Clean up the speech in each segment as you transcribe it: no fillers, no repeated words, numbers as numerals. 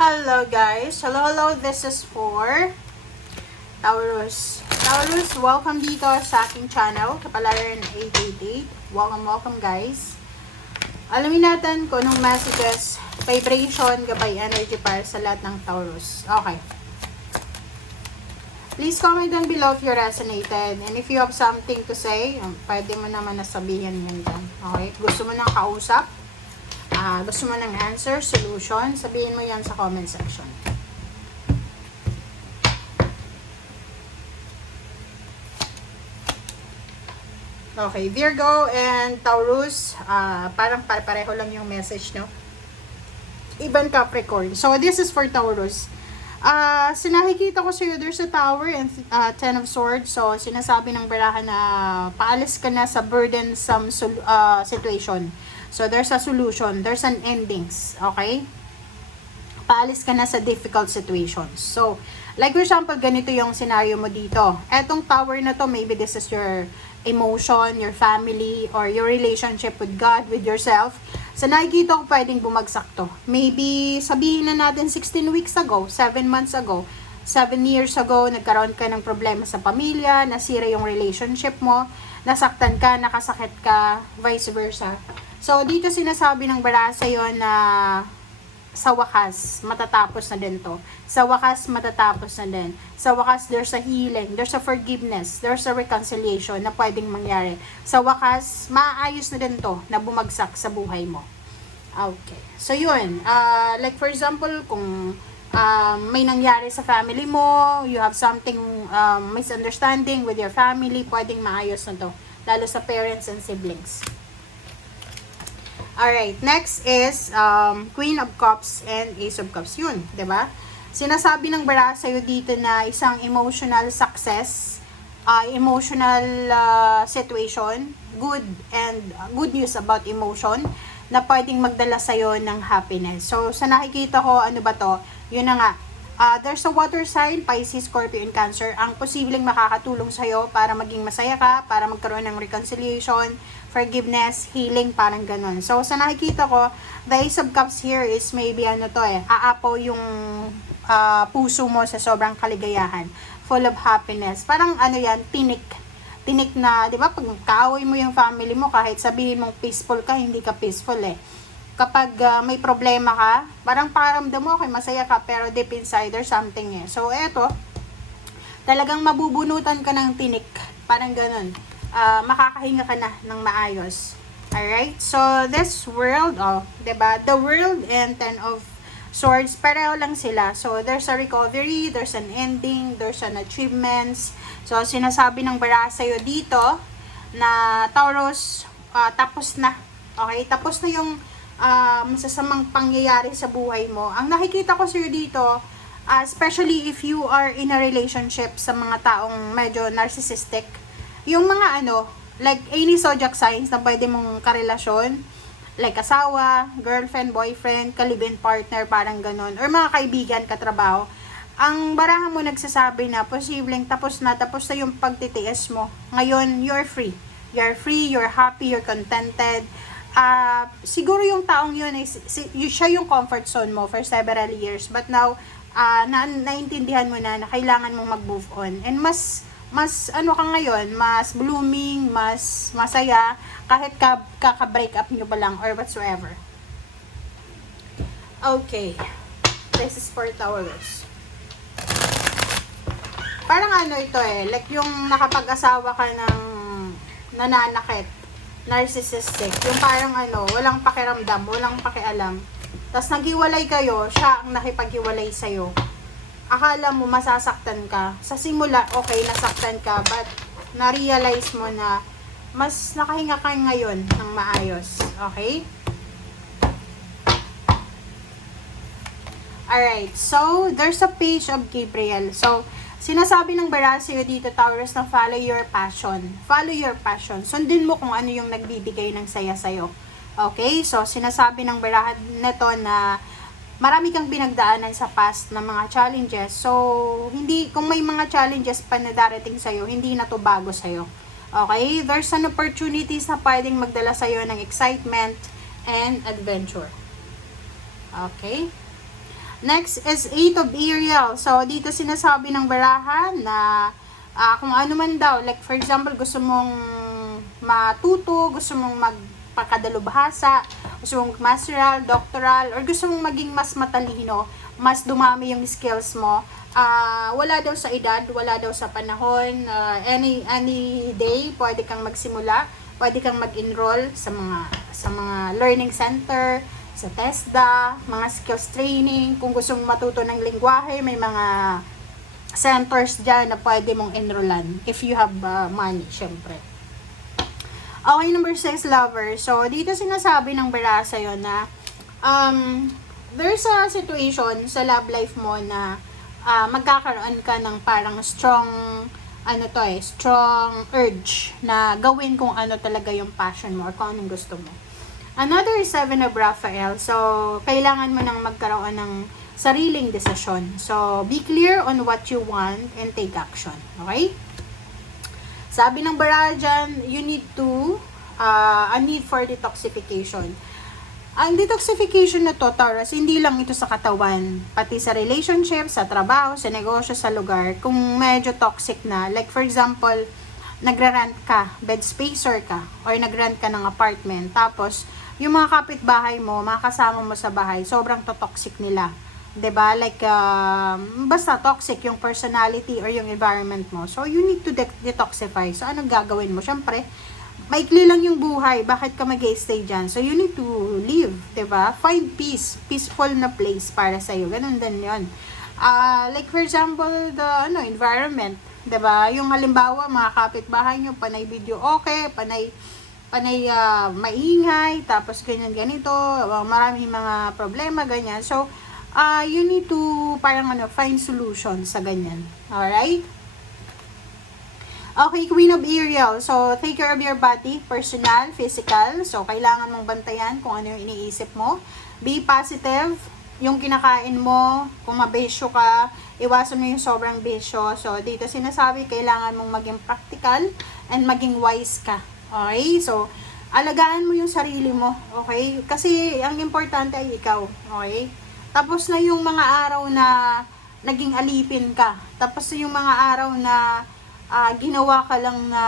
Hello guys. Hello. This is for Taurus. Taurus, welcome dito sa aking channel, Kapalaran 888. Welcome guys. Alamin natin kung anong messages, vibration, gabay, energy para sa lahat ng Taurus. Okay. Please comment down below if you resonated. And if you have something to say, pwede mo naman nasabihin yan dyan. Okay? Gusto mo ng kausap? Gusto mo ng answer, solution, sabihin mo yan sa comment section. Okay, Virgo and Taurus, parang pareho lang yung message, no? Even Capricorn. So, this is for Taurus. Sinakikita ko sa'yo, there's a Tower and Ten of Swords. So, sinasabi ng barahan na paalis ka na sa burdensome situation. So, there's a solution. There's an endings. Okay? Paalis ka na sa difficult situations. So, like for example, ganito yung scenario mo dito. Etong tower na to, maybe this is your emotion, your family, or your relationship with God, with yourself. So, nakikita ko pwedeng bumagsak to. Maybe, sabihin na natin 16 weeks ago, 7 months ago, 7 years ago, nagkaroon ka ng problema sa pamilya, nasira yung relationship mo, nasaktan ka, nakasakit ka, vice versa. So, dito sinasabi ng baraha sa'yo na sa wakas, matatapos na din to. Sa wakas, matatapos na din. Sa wakas, there's a healing, there's a forgiveness, there's a reconciliation na pwedeng mangyari. Sa wakas, maayos na din to na bumagsak sa buhay mo. Okay. So, yun. Like for example, kung may nangyari sa family mo, you have something misunderstanding with your family, pwedeng maayos na to. Lalo sa parents and siblings. Alright, next is Queen of Cups and Ace of Cups. Yun, ba? Diba? Sinasabi ng baraha sa'yo dito na isang emotional success, emotional situation, good news about emotion, na pwedeng magdala sa'yo ng happiness. So, sa nakikita ko, ano ba to? Yun na nga. There's a water sign, Pisces, Scorpio, and Cancer. Ang posibleng makakatulong sa'yo para maging masaya ka, para magkaroon ng reconciliation, forgiveness, healing, parang ganun. So, sa nakikita ko, the Ace of Cups here is maybe aapaw yung puso mo sa sobrang kaligayahan. Full of happiness. Parang yan, tinik. Tinik na, di ba, pag kaaway mo yung family mo, kahit sabihin mong peaceful ka, hindi ka peaceful eh. Kapag may problema ka, parang paramdam mo, okay, masaya ka, pero deep inside there's something eh. So, eto, talagang mabubunutan ka ng tinik. Parang ganun. Makakahinga ka na ng maayos. Alright? So, this world, diba? The world and Ten of Swords, pareho lang sila. So, there's a recovery, there's an ending, there's an achievements. So, sinasabi ng baraha sa'yo dito na Taurus, tapos na. Okay? Tapos na yung masasamang pangyayari sa buhay mo. Ang nakikita ko sa'yo dito, especially if you are in a relationship sa mga taong medyo narcissistic, yung mga like any zodiac signs na pwede mong karelasyon, like asawa, girlfriend, boyfriend, kalibin partner, parang ganun, or mga kaibigan, katrabaho, ang baraha mo nagsasabi na posibleng tapos na yung pagtitiis mo. Ngayon, you're free. You're free, you're happy, you're contented. Siguro yung taong yun, siya yung comfort zone mo for several years. But now, naintindihan mo na kailangan mong mag-move on. And mas ka ngayon, mas blooming, mas masaya, kahit kaka-break up nyo pa lang or whatsoever. Okay. This is for Taurus. Parang ito like yung nakapag-asawa ka ng nananakit, narcissistic, yung parang walang pakiramdam, walang pakialam. Tapos naghiwalay kayo, siya ang nakipaghiwalay sa'yo. Akala mo masasaktan ka. Sa simula, okay, nasaktan ka, but na-realize mo na mas nakahinga ka ngayon ng maayos. Okay? Alright, so there's a page of Gabriel. So, sinasabi ng baraha sa'yo dito, Taurus, na follow your passion. Follow your passion. Sundin mo kung ano yung nagbibigay ng saya sa'yo. Okay? So, sinasabi ng baraha nito na marami kang pinagdaanan sa past na mga challenges. So, kung may mga challenges pa na darating sa'yo, hindi na to bago sa'yo. Okay? There's an opportunities na pwedeng magdala sa'yo ng excitement and adventure. Okay? Next is Eight of Ariel. So, dito sinasabi ng baraha na kung ano man daw, like for example, gusto mong matuto, gusto mong magpakadalubhasa, gusto mong masteral, doctoral, or gusto mong maging mas matalino, mas dumami yung skills mo, wala daw sa edad, wala daw sa panahon, any day, pwede kang magsimula, pwede kang mag-enroll sa mga learning center, sa TESDA, mga skills training, kung gusto mong matuto ng lingwahe, may mga centers dyan na pwede mong enrollan if you have money, syempre. Okay, number 6, lover. So, dito sinasabi ng bara sa'yo na there's a situation sa love life mo na magkakaroon ka ng parang strong strong urge na gawin kung ano talaga yung passion mo or kung anong gusto mo. Another is 7 of Raphael. So, kailangan mo nang magkaroon ng sariling desisyon. So, be clear on what you want and take action. Okay? Sabi ng bara dyan, you need to, a need for detoxification. Ang detoxification na to, Taurus, hindi lang ito sa katawan, pati sa relationship, sa trabaho, sa negosyo, sa lugar. Kung medyo toxic na, like for example, nagra-rent ka, bed spacer ka, or nagrent ka ng apartment, tapos yung mga kapitbahay mo, mga kasama mo sa bahay, sobrang toxic nila. 'Di ba? Like, basta toxic yung personality or yung environment mo. So, you need to detoxify. So, anong gagawin mo? Siyempre, maikli lang yung buhay. Bakit ka mag-stay dyan? So, you need to live. 'Di ba? Find peace. Peaceful na place para sa'yo. Ganun din yun. Like, for example, the environment. 'Di ba? Yung halimbawa, mga kapitbahay nyo, panay video okay, panay maingay, tapos ganyan ganito, maraming mga problema, ganyan. So, you need to parang find solution sa ganyan. Alright? Okay, Queen of Ariel. So, take care of your body, personal, physical. So, kailangan mong bantayan kung ano yung iniisip mo. Be positive. Yung kinakain mo, kung mabesyo ka, iwasan mo yung sobrang besyo. So, dito sinasabi, kailangan mong maging practical and maging wise ka. Okay? So, alagaan mo yung sarili mo. Okay? Kasi, ang importante ay ikaw. Okay? Tapos na yung mga araw na naging alipin ka. Tapos na yung mga araw na ginawa ka lang na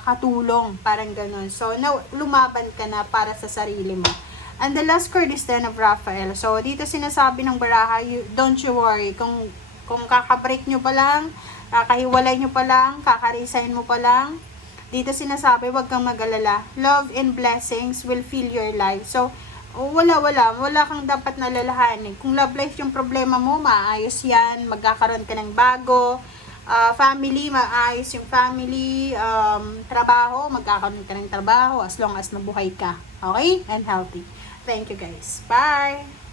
katulong. Parang ganun. So, lumaban ka na para sa sarili mo. And the last card is 10 of Raphael. So, dito sinasabi ng baraha, don't you worry. Kung kakabreak nyo pa lang, kakahiwalay nyo pa lang, kakaresign mo pa lang, dito sinasabi, wag kang mag-alala. Love and blessings will fill your life. So, wala kang dapat nalalahanin. Kung love life yung problema mo, maayos yan, magkakaroon ka ng bago. Family, maayos yung family. Trabaho, magkakaroon ka ng trabaho as long as nabuhay ka. Okay? And healthy. Thank you guys. Bye!